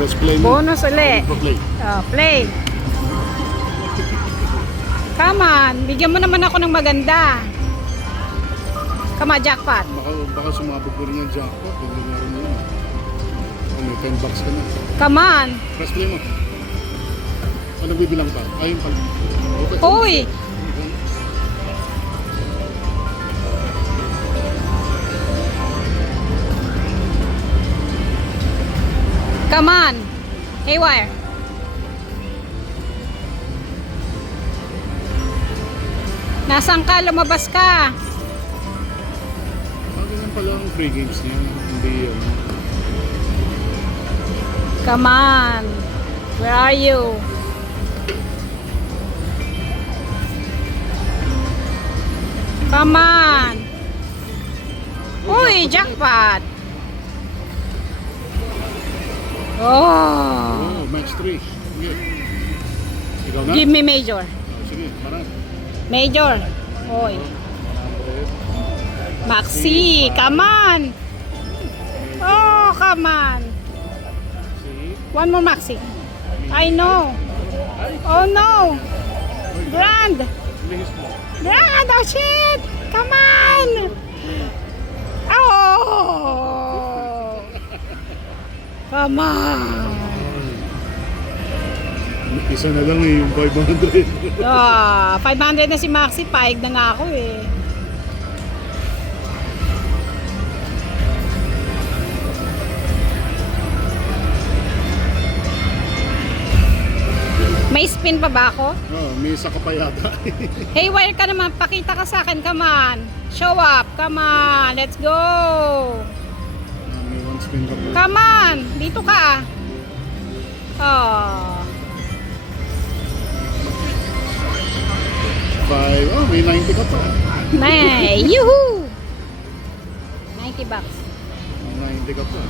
Press play mo. Bonus uli. Play. Oh, play. Come on. Bigyan mo naman ako ng maganda. Come on, jackpot. Baka sumabog ko rin yung jackpot. Hindi nga rin yun. Oh, may 10 bucks ka na. Come on. Press play mo. Ano bibilang pa? Ayun pa. Okay. Uy. Come on. Haywire. Nasaan ka? Lumabas ka. Ganyan pala ang free games niya. Hindi yun. Come on. Where are you? Come on. Uy, jackpot. Oh. Oh, match 3. Sige. Ikaw na? Give me major. Oh, sige, parang. Major. Uy. Maxi, come on. Oh, come on. See? One more Maxi. I know. Oh no. Grand. Lihis mo. Grand, oh shit. Come on. Oh. Come on. Isa na lang eh, yung 500. Ah, 500 na si Maxi. Paig na nga ako eh. May spin pa ba ako? Oh, may isa ka pa yata. Haywire ka naman, pakita ka sa akin, come on. Show up, come on, let's go. May 1 spin ka pa. Come on, dito ka. Oh. 5. Oh, may 90 ka pa. May, yuhu. 90 bucks. May 90 ka pa.